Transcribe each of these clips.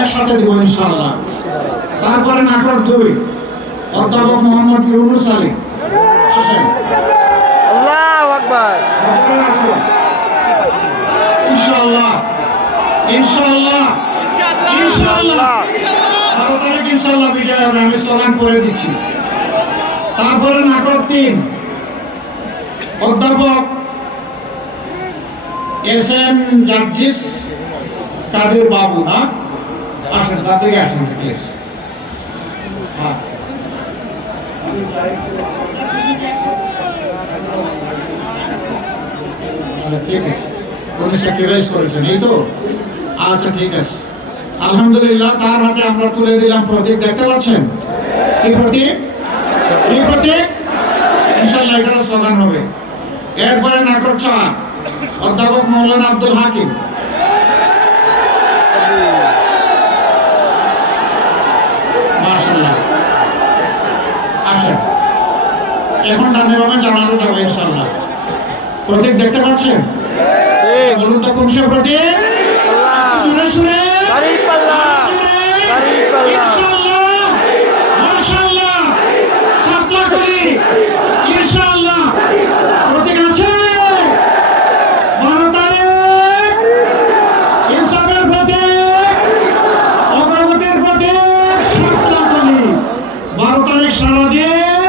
একসাথে দিব ইনশাআল্লাহ। তারপরে নাটক 2 অধ্যাপক মোহাম্মদ ইউনুস আলী আসেন। আল্লাহু আকবার। ইনশাআল্লাহ ইনশাআল্লাহ ইনশাআল্লাহ 12 তারিখ ইনশাআল্লাহ বিজয় হবে, আমি স্লোগান করে দিচ্ছি। তারপরে নাটক 3 অধ্যাপক এস.এম. জার্জিস কাদের বাবু, না আসেন, তাড়াতাড়ি আসেন প্লিজ। ঠিক আছে, উনি স্যাক্রিফাইস করেছেন, এই তো? আচ্ছা ঠিক আছে, আলহামদুলিল্লাহ। তার হাতে আমরা তুলে দিলাম প্রতীক, দেখতে পাচ্ছেন কি প্রতীক? কি প্রতীক? ইনশাআল্লাহ এটা স্লোগান হবে। এরপরে নাটক 4 অধ্যাপক মৌলানা আব্দুল হাকিম। মাশাআল্লাহ, আসেন। এখন ডানে বামে জানানো যাবে ইনশাআল্লাহ। প্রতীক দেখতে পাচ্ছেন? বলুন তো কোন সে প্রতীক? জোরে শুনে দাঁড়িপাল্লা, দাঁড়িপাল্লা। ইনশাআল্লাহ, মাশাআল্লাহ, সাপলা করি ইনশাআল্লাহ। প্রতীক আছে 12 তারিখ ইনসাফের প্রতীক, অগ্রগতির প্রতীক, সাপলা করি 12 তারিখ সারাদিন,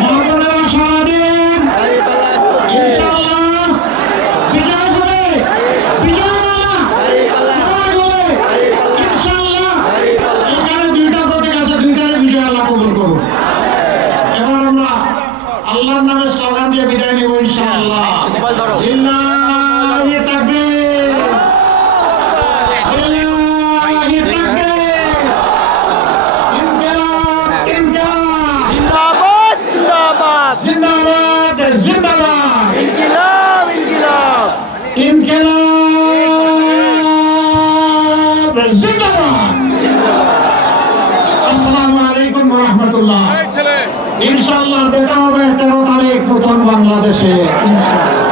মহাবীরের সারাদিন ইনশাআল্লাহ বিজয় হবে, বিজয় মালা হবে ইনশাআল্লাহ। এখানে 2টা প্রতীক আছে, 2টারে বিজয় আল্লাহ কবুল করুন। এবার আমরা আল্লাহর নামে স্লোগান দিয়ে বিদায় নেব ইনশাআল্লাহ। লিল্লাহি তাকবীর, লিল্লাহি তাকবীর, ইনকিলাব, ইনকিলাব, জিন্দাবাদ, জিন্দাবাদ, জিন্দাবাদ, জিন্দাবাদ, ইনকিলাব, ইনকিলাব। ইনকিলাব, জিন্দাবাদ। আসসালামু আলাইকুম ওয়া রাহমাতুল্লাহ। ইনশাআল্লাহ দেখা হবে 13 তারিখ নতুন বাংলাদেশে ইনশাআল্লাহ।